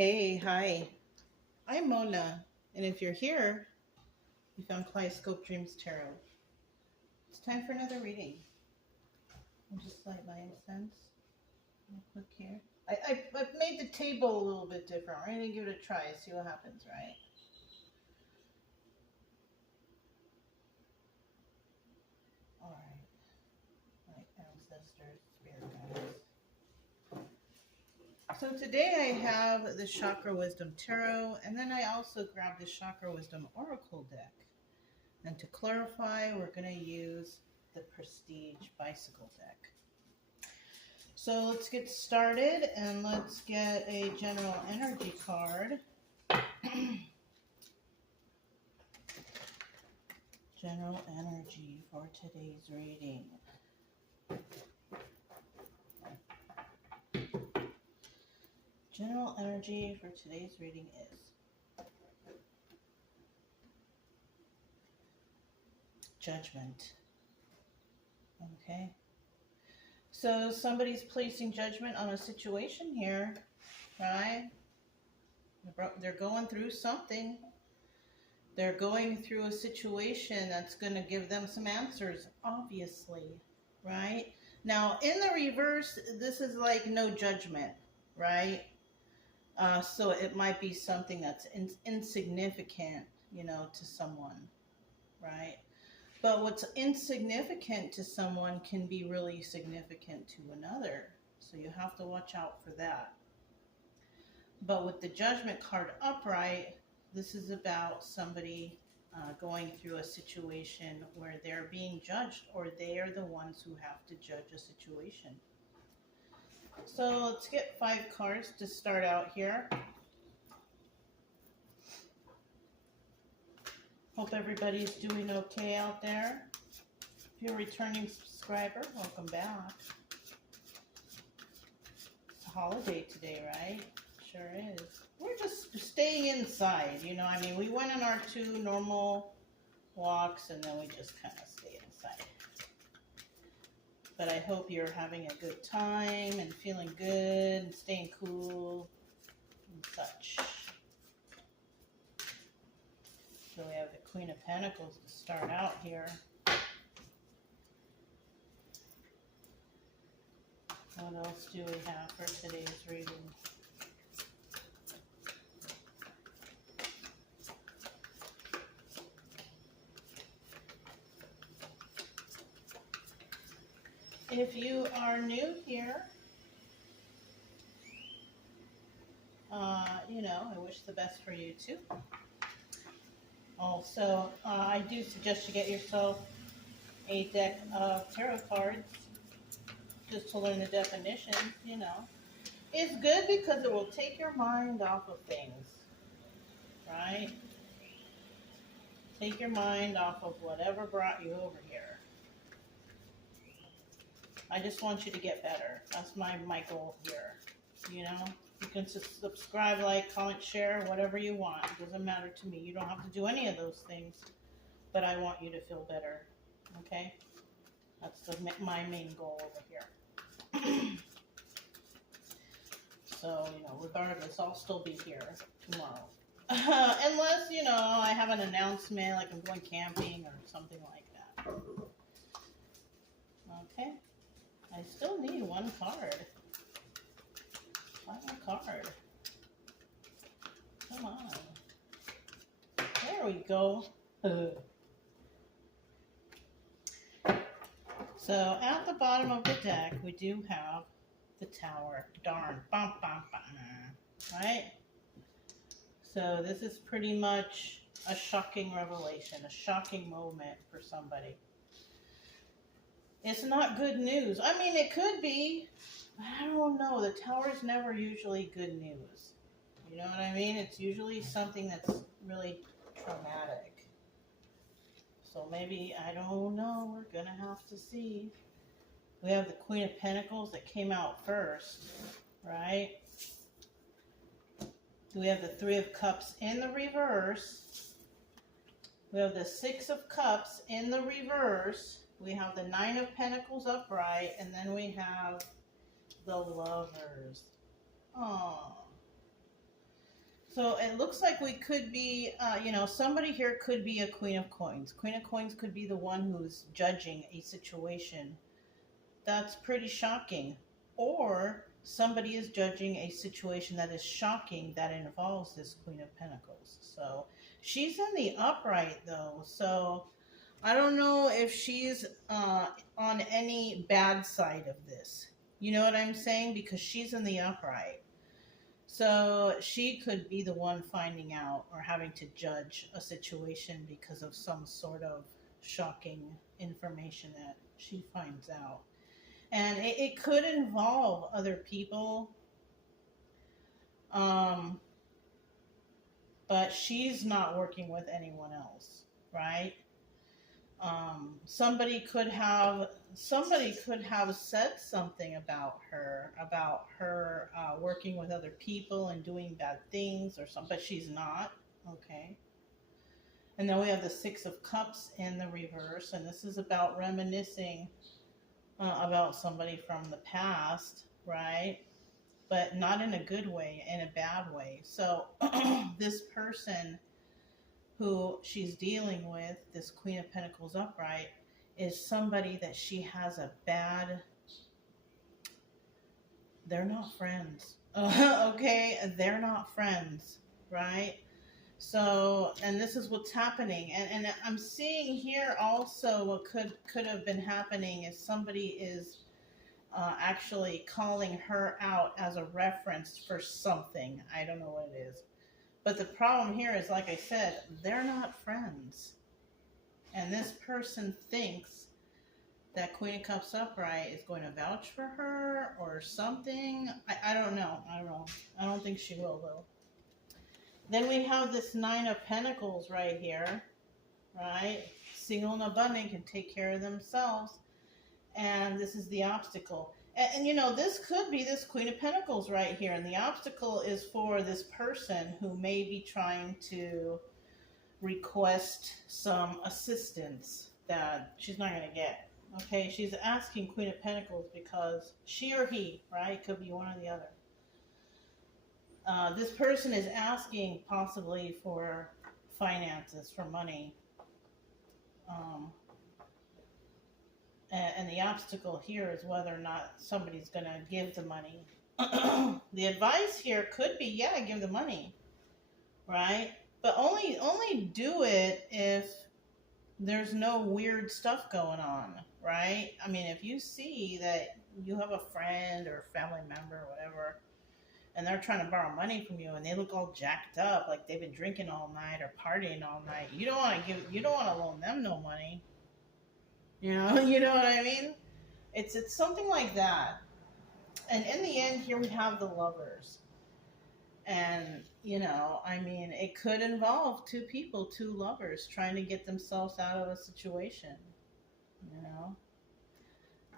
Hey, hi. I'm Mona, and if you're here, you found Kaleidoscope Dreams Tarot. It's time for another reading. I'll just light my incense. Real quick here. I've made the table a little bit different. We're going to give it a try, see what happens, right? All right. My ancestors, spirit guides. So today I have the Chakra Wisdom Tarot, and then I also grabbed the Chakra Wisdom Oracle deck. And to clarify, we're going to use the Prestige Bicycle deck. So let's get started and let's get a general energy card. General energy for today's reading. General energy for today's reading is judgment. Okay. So somebody's placing judgment on a situation here, right? They're going through something. They're going through a situation that's going to give them some answers, obviously, right? Now, in the reverse, this is like no judgment, right? So it might be something that's insignificant, to someone, right? But what's insignificant to someone can be really significant to another. So you have to watch out for that. But with the Judgment card upright, this is about somebody going through a situation where they're being judged, or they are the ones who have to judge a situation. So let's get 5 cards to start out here. Hope everybody's doing okay out there. If you're a returning subscriber, welcome back. It's a holiday today, right? Sure is. We're just staying inside, we went on our 2 normal walks and then we just kind of stay inside. But I hope you're having a good time and feeling good and staying cool and such. So we have the Queen of Pentacles to start out here. What else do we have for today's reading? If you are new here, I wish the best for you too. Also, I do suggest you get yourself a deck of tarot cards just to learn the definitions, It's good because it will take your mind off of things, right? Take your mind off of whatever brought you over here. I just want you to get better. That's my goal here, You can subscribe, like, comment, share, whatever you want. It doesn't matter to me. You don't have to do any of those things, but I want you to feel better, okay? That's my main goal over here. So, regardless, I'll still be here tomorrow. Unless, I have an announcement, like I'm going camping or something like that. Okay. I still need 1 card. Final card. Come on. There we go. So at the bottom of the deck, we do have the Tower. Darn. Bum, bum, bum. Right? So this is pretty much a shocking revelation, a shocking moment for somebody. It's not good news. I mean, it could be, but I don't know. The Tower is never usually good news. You know what I mean? It's usually something that's really traumatic. So maybe, I don't know. We're going to have to see. We have the Queen of Pentacles that came out first, right? We have the 3 of Cups in the reverse. We have the 6 of Cups in the reverse. We have the 9 of Pentacles upright, and then we have the Lovers. Oh. So it looks like we could be, somebody here could be a Queen of Coins. Queen of Coins could be the one who's judging a situation. That's pretty shocking. Or somebody is judging a situation that is shocking that involves this Queen of Pentacles. So she's in the upright though. So I don't know if she's on any bad side of this. You know what I'm saying? Because she's in the upright. So she could be the one finding out or having to judge a situation because of some sort of shocking information that she finds out. And it could involve other people. But she's not working with anyone else, right? Somebody could have said something about her working with other people and doing bad things or something, but she's not. Okay. And then we have the Six of Cups in the reverse, and this is about reminiscing about somebody from the past, right? But not in a good way, in a bad way. So this person who she's dealing with, this Queen of Pentacles upright, is somebody that she has a bad, they're not friends. Okay, they're not friends, right? So, and this is what's happening. And I'm seeing here also what could have been happening is somebody is actually calling her out as a reference for something. I don't know what it is. But the problem here is, like I said, they're not friends. And this person thinks that Queen of Cups upright is going to vouch for her or something. I don't know. I don't think she will, though. Then we have this Nine of Pentacles right here, right? Single and abundant, can take care of themselves. And this is the obstacle. And this could be this Queen of Pentacles right here. And the obstacle is for this person who may be trying to request some assistance that she's not going to get. Okay, she's asking Queen of Pentacles because she or he, right, could be one or the other. This person is asking possibly for finances, for money. And the obstacle here is whether or not somebody's going to give the money. The advice here could be, yeah, give the money, right? But only do it if there's no weird stuff going on, right? I mean, if you see that you have a friend or family member or whatever, and they're trying to borrow money from you and they look all jacked up, like they've been drinking all night or partying all night, you don't want to loan them no money. You know what I mean? It's something like that. And in the end, here we have the Lovers. And, it could involve two people, two lovers, trying to get themselves out of a situation.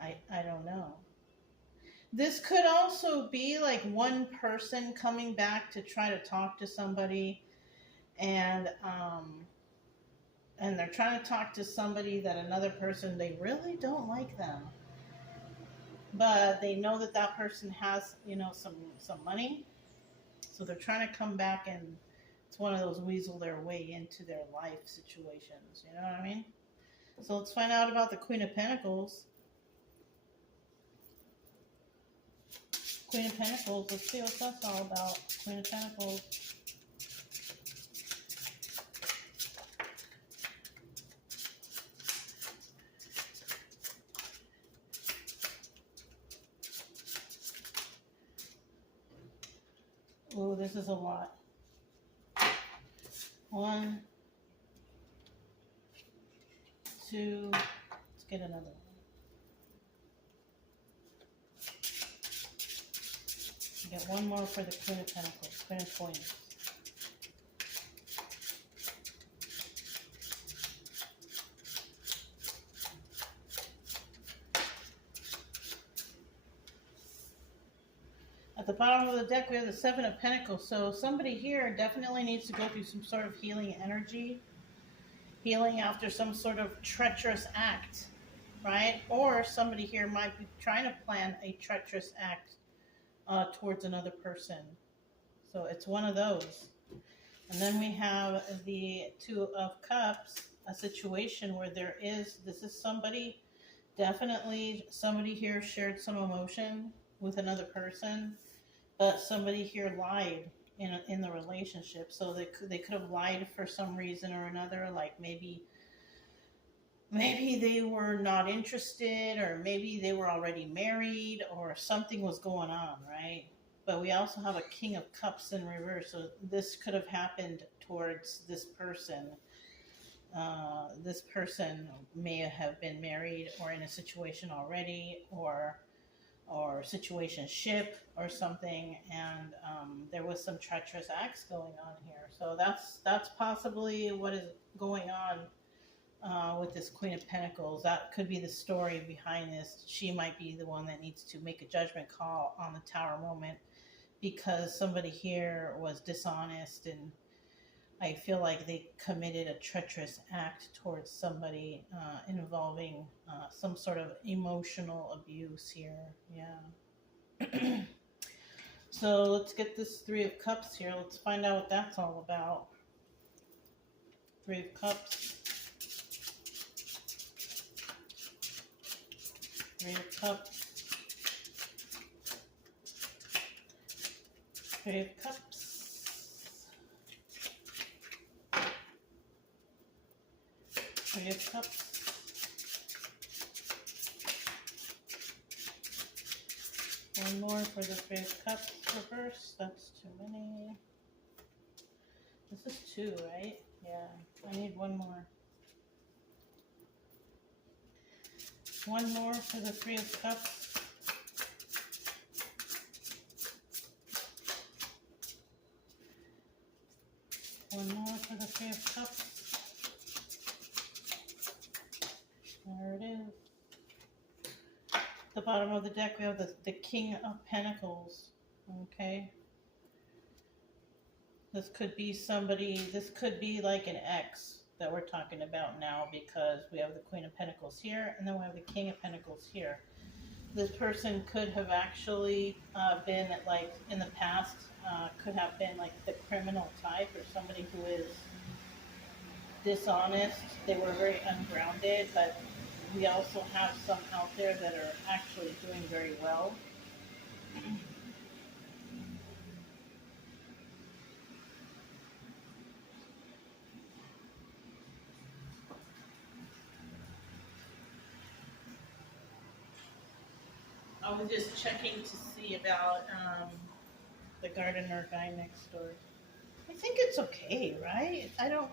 I don't know. This could also be like one person coming back to try to talk to somebody, and they're trying to talk to somebody that another person, they really don't like them. But they know that person has, some money. So they're trying to come back, and it's one of those weasel their way into their life situations. You know what I mean? So let's find out about the Queen of Pentacles. Queen of Pentacles, let's see what that's all about. Queen of Pentacles. Oh, this is a lot. 1, 2, let's get another one. Get one more for the Queen of Pentacles, Queen of Coins. At the bottom of the deck, we have the Seven of Pentacles. So somebody here definitely needs to go through some sort of healing energy. Healing after some sort of treacherous act, right? Or somebody here might be trying to plan a treacherous act towards another person. So it's one of those. And then we have the Two of Cups, a situation where this is somebody, definitely somebody here shared some emotion with another person, but somebody here lied in the relationship. So they could have lied for some reason or another, like maybe they were not interested, or maybe they were already married, or something was going on, right? But we also have a King of Cups in reverse, so this could have happened towards this person. This person may have been married or in a situation already, or situationship or something, and there was some treacherous acts going on here. So that's possibly what is going on with this Queen of Pentacles. That could be the story behind this. She might be the one that needs to make a judgment call on the Tower moment, because somebody here was dishonest, and I feel like they committed a treacherous act towards somebody involving some sort of emotional abuse here. Yeah. So let's get this Three of Cups here. Let's find out what that's all about. Three of Cups. Three of Cups. Three of Cups. Three of Cups. One more for the Three of Cups reverse. That's too many. This is two, right? Yeah, I need one more. One more for the Three of Cups. One more for the Three of Cups. There it is. The bottom of the deck, we have the King of Pentacles. Okay. This could be somebody, this could be like an ex that we're talking about now, because we have the Queen of Pentacles here, and then we have the King of Pentacles here. This person could have actually been, like, in the past, could have been like the criminal type, or somebody who is dishonest. They were very ungrounded, but we also have some out there that are actually doing very well. I was just checking to see about the gardener guy next door. I think it's okay, right? I don't,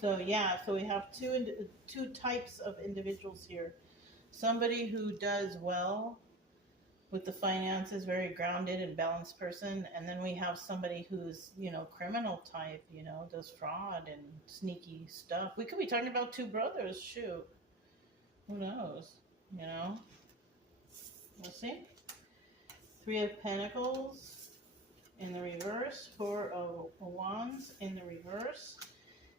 So yeah, so we have two types of individuals here. Somebody who does well with the finances, very grounded and balanced person, and then we have somebody who's, criminal type, does fraud and sneaky stuff. We could be talking about two brothers, shoot. Who knows, We'll see. Three of Pentacles in the reverse, Four of Wands in the reverse,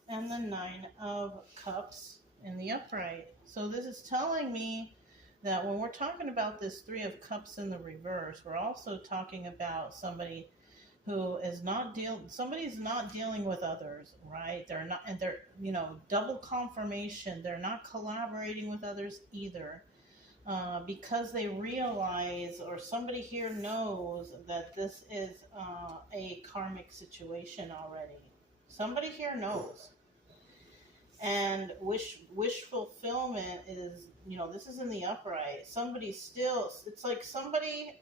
and the Nine of Cups in the upright. So this is telling me that when we're talking about this Three of Cups in the reverse, we're also talking about somebody who is somebody's not dealing with others, right? They're not, and they're, double confirmation. They're not collaborating with others either, because they realize, or somebody here knows, that this is a karmic situation already. Somebody here knows. And wish fulfillment is, this is in the upright. Somebody still, it's like somebody,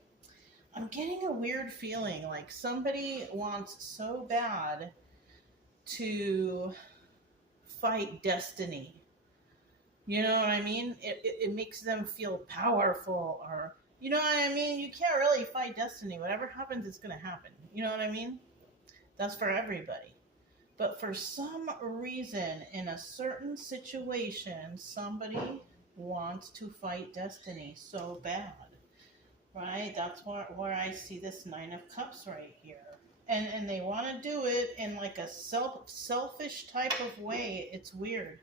I'm getting a weird feeling like somebody wants so bad to fight destiny. You know what I mean? It makes them feel powerful, or, you know what I mean? You can't really fight destiny. Whatever happens, it's going to happen. You know what I mean? That's for everybody. But for some reason, in a certain situation, somebody wants to fight destiny so bad. Right? That's where I see this Nine of Cups right here. And they want to do it in like a selfish type of way. It's weird.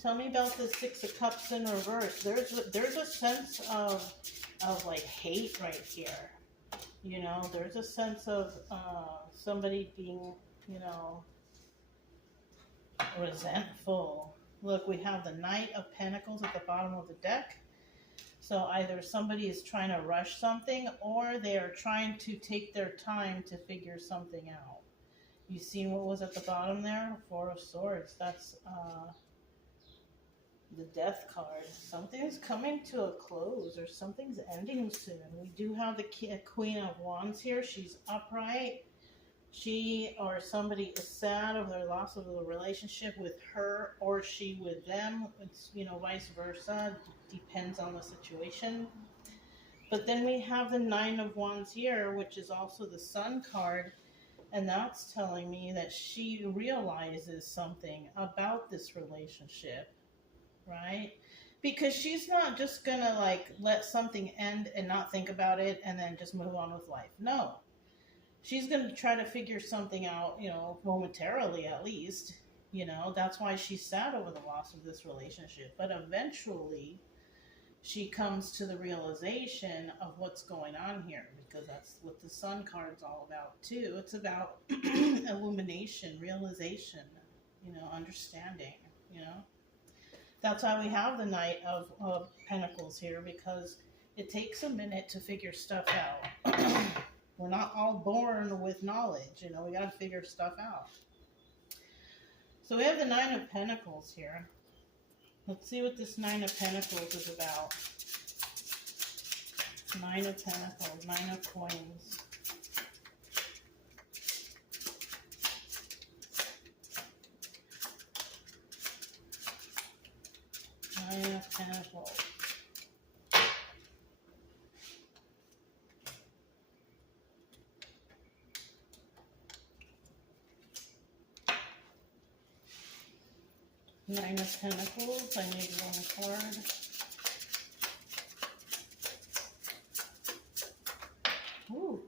Tell me about the Six of Cups in reverse. There's a sense of like hate right here. You know, there's a sense of somebody being, you know, resentful. Look, we have the Knight of Pentacles at the bottom of the deck. So either somebody is trying to rush something or they are trying to take their time to figure something out. You seen what was at the bottom there? Four of Swords. That's the Death card. Something's coming to a close or something's ending soon. We do have the Queen of Wands here. She's upright. She or somebody is sad over the loss of the relationship with her or she with them. It's, you know, vice versa. Depends on the situation. But then we have the Nine of Wands here, which is also the Sun card. And that's telling me that she realizes something about this relationship, right? Because she's not just gonna like let something end and not think about it and then just move on with life. No. She's gonna try to figure something out, you know, momentarily at least. You know, that's why she's sad over the loss of this relationship. But eventually she comes to the realization of what's going on here, because that's what the Sun card's all about too. It's about illumination, realization, you know, understanding, you know. That's why we have the Knight of Pentacles here, because it takes a minute to figure stuff out. We're not all born with knowledge, you know, we got to figure stuff out. So we have the Nine of Pentacles here. Let's see what this Nine of Pentacles is about. Nine of Pentacles, Nine of Coins. Nine of Pentacles. Nine of Pentacles. I need one card. Ooh.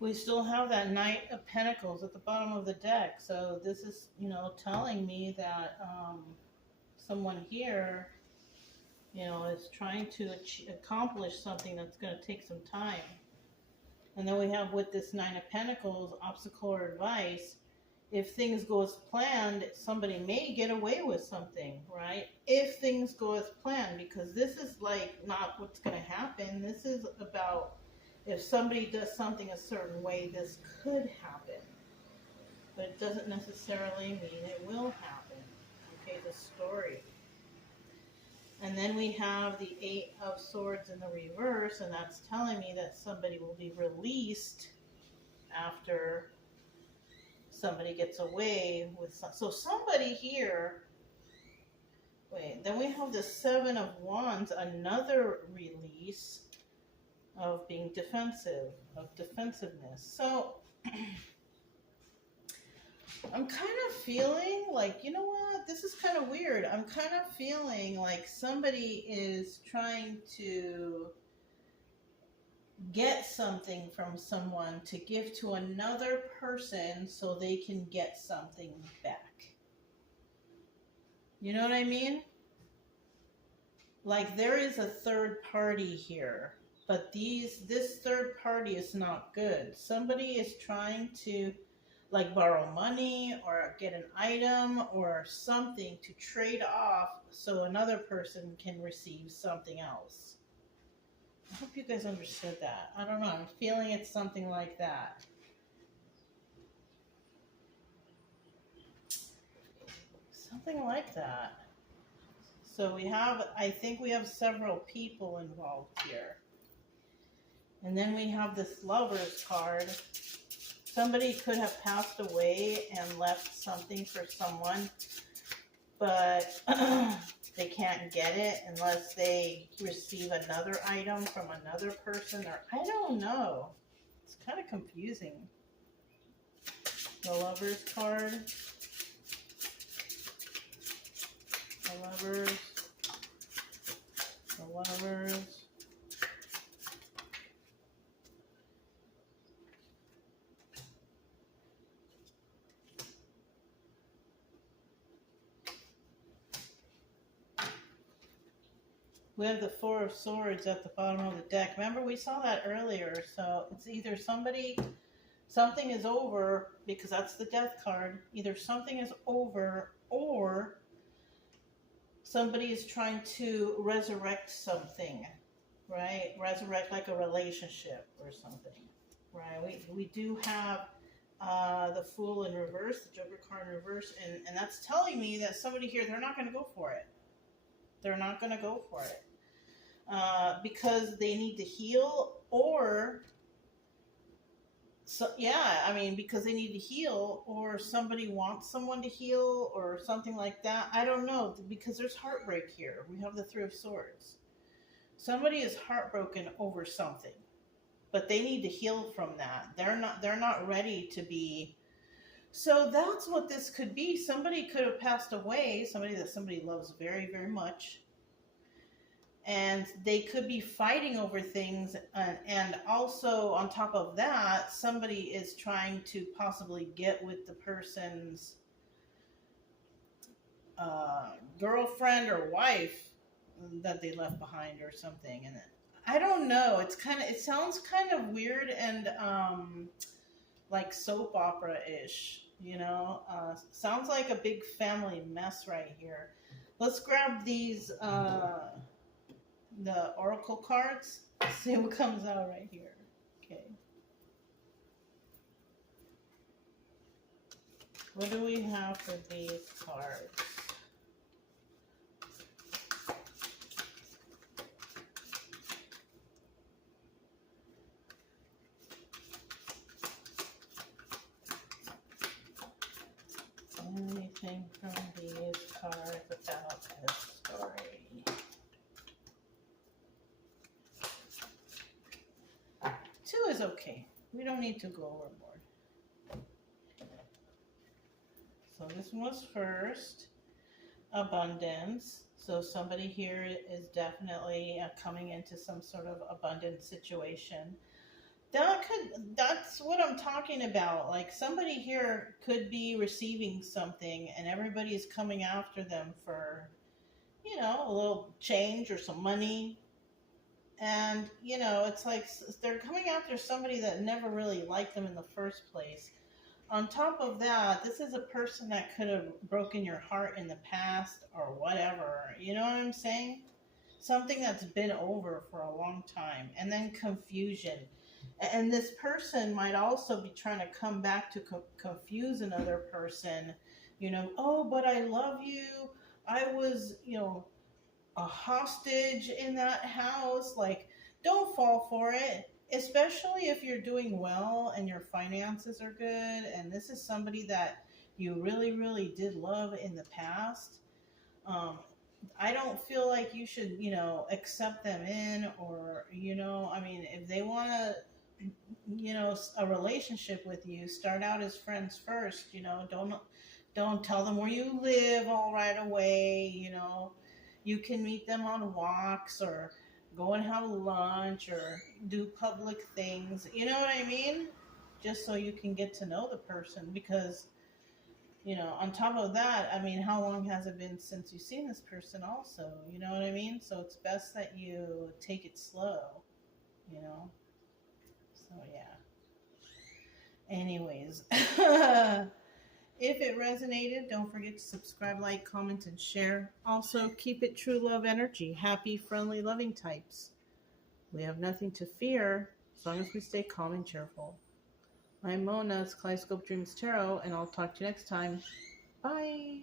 We still have that Knight of Pentacles at the bottom of the deck. So this is, you know, telling me that someone here, you know, is trying to accomplish something that's going to take some time. And then we have with this Nine of Pentacles, obstacle or advice. If things go as planned, somebody may get away with something, right? If things go as planned, because this is like not what's going to happen. This is about if somebody does something a certain way, this could happen. But it doesn't necessarily mean it will happen. Okay, the story. And then we have the Eight of Swords in the reverse, and that's telling me that somebody will be released after somebody gets away with so somebody here. Wait, then we have the Seven of Wands, another release of being defensive, of defensiveness. So I'm kind of feeling like, you know what, this is kind of weird. I'm kind of feeling like somebody is trying to get something from someone to give to another person so they can get something back. You know what I mean? Like there is a third party here, but this third party is not good. Somebody is trying to like borrow money or get an item or something to trade off so another person can receive something else. I hope you guys understood that. I don't know. I'm feeling it's something like that. Something like that. So we have, I think we have several people involved here. And then we have this Lovers card. Somebody could have passed away and left something for someone, but they can't get it unless they receive another item from another person, or I don't know. It's kind of confusing. The Lovers card. The Lovers. The Lovers. We have the Four of Swords at the bottom of the deck. Remember, we saw that earlier. So it's either something is over, because that's the Death card. Either something is over, or somebody is trying to resurrect something, right? Resurrect like a relationship or something, right? We do have the Fool in reverse, the Joker card in reverse, and that's telling me that somebody here, they're not going to go for it. They're not going to go for it because they need to heal, or so yeah, I mean, because they need to heal, or somebody wants someone to heal, or something like that. I don't know, because there's heartbreak here. We have the Three of Swords. Somebody is heartbroken over something, but they need to heal from that. They're not ready to be. So that's what this could be. Somebody could have passed away, somebody that somebody loves very, very much. And they could be fighting over things, and also on top of that, somebody is trying to possibly get with the person's girlfriend or wife that they left behind or something. And I don't know. It sounds kind of weird and like soap opera-ish, you know. Sounds like a big family mess right here. Let's grab these. The oracle cards. See what comes out right here. Okay. What do we have for these cards? Anything from these cards about this story? Two is okay. We don't need to go overboard. So this one was first. Abundance. So somebody here is definitely coming into some sort of abundant situation. That's what I'm talking about. Like, somebody here could be receiving something and everybody is coming after them for, you know, a little change or some money. And, you know, it's like they're coming after somebody that never really liked them in the first place. On top of that, this is a person that could have broken your heart in the past or whatever. You know what I'm saying? Something that's been over for a long time. And then confusion. And this person might also be trying to come back to confuse another person. You know, oh, but I love you. I was, you know, a hostage in that house. Like, don't fall for it, especially if you're doing well and your finances are good and this is somebody that you really, really did love in the past. I don't feel like you should, you know, accept them in, or, you know, I mean, if they want to, you know, a relationship with you, start out as friends first. You know, don't tell them where you live all right away. You know, you can meet them on walks or go and have lunch or do public things. You know what I mean? Just so you can get to know the person, because, you know, on top of that, I mean, how long has it been since you've seen this person also? You know what I mean? So it's best that you take it slow, you know? So, yeah. Anyways, if it resonated, don't forget to subscribe, like, comment, and share. Also, keep it true love energy. Happy, friendly, loving types. We have nothing to fear as long as we stay calm and cheerful. I'm Mona's Kaleidoscope Dreams Tarot, and I'll talk to you next time. Bye.